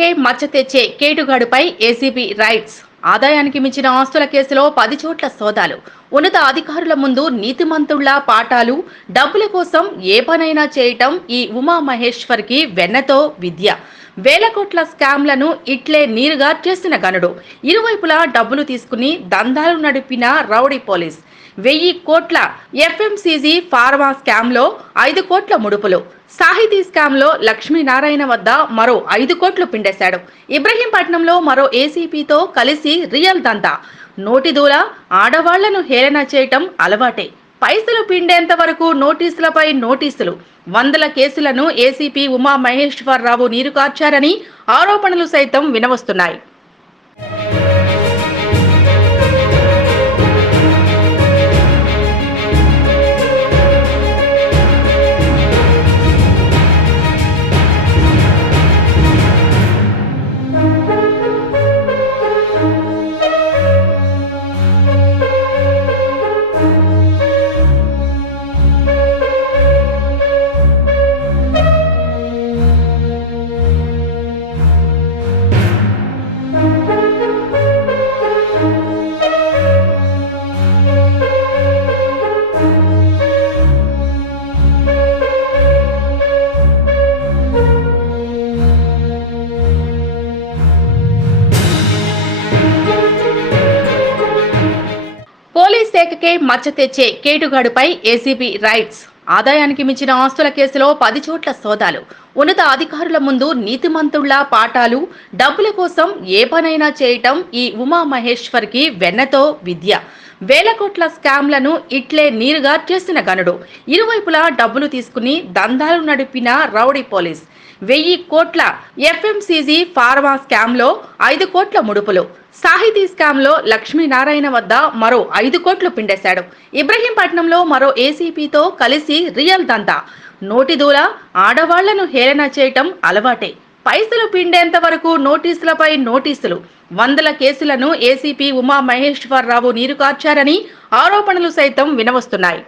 శాఖకే మచ్చ తెచ్చే కేటుగాడుపై ACB rides. ఆదాయానికి మించిన ఆస్తుల కేసులో 10 చోట్ల సోదాలు. ఉన్నత అధికారుల ముందు నీతిమంతుళ్ల పాఠాలు. డబ్బుల కోసం ఏ పనైనా చేయటం ఈ ఉమామహేశ్వర్కి వెన్నతో విద్య. వేల కోట్ల స్కామ్లను ఇట్లే నీరుగా చేసిన గనుడు. ఇరువైపులా డబ్బులు తీసుకుని దందాలు నడిపిన రౌడీ పోలీస్. 1000 కోట్ల ఎఫ్ఎంసీజీ ఫార్మా స్కామ్లో 5 కోట్ల ముడుపులు. సాహితీ స్కామ్లో లక్ష్మీనారాయణ వద్ద మరో 5 కోట్లు పిండేశాడు. ఇబ్రహీంపట్నంలో మరో ఏసీపీతో కలిసి రియల్ దంతా. నోటిదూల ఆడవాళ్లను హేళన చేయటం అలవాటే. పైసలు పిండేంత వరకు నోటీసులపై నోటీసులు. వందల కేసులను ఏసీపీ ఉమామహేశ్వరరావు నీరుకార్చారని ఆరోపణలు సైతం వినవస్తున్నాయి. పోలీస్ శాఖకే మచ్చ తెచ్చే కేటుగాడుపై ఏసీబీ రైడ్స్. ఆదాయానికి మించిన ఆస్తుల కేసులో 10 చోట్ల సోదాలు. ఉన్నత అధికారుల ముందు నీతిమంతుళ్ల పాఠాలు. డబ్బుల కోసం ఏ పనైనా చేయటం ఈ ఉమామహేశ్వర్కి వెన్నతో విద్య. వేల కోట్ల స్కామ్లను ఇట్లే నీరుగా చేసిన గనుడు. ఇరువైపులా డబ్బులు తీసుకుని దందాలు నడిపిన రౌడీ పోలీస్. 1000 కోట్ల ఎఫ్ఎంసీజీ ఫార్మా స్కామ్లో 5 కోట్ల ముడుపులు. సాహితీ స్కామ్లో లక్ష్మీనారాయణ వద్ద మరో 5 కోట్లు పిండేశాడు. ఇబ్రహీంపట్నంలో మరో ఏసీపీతో కలిసి రియల్ దంతా. నోటిదూల ఆడవాళ్లను హేళన చేయటం అలవాటే. పైసలు పిండేంత వరకు నోటీసులపై నోటీసులు. వందల కేసులను ఏసీపీ ఉమామహేశ్వరరావు నీరుకార్చారని ఆరోపణలు సైతం వినవస్తున్నాయి.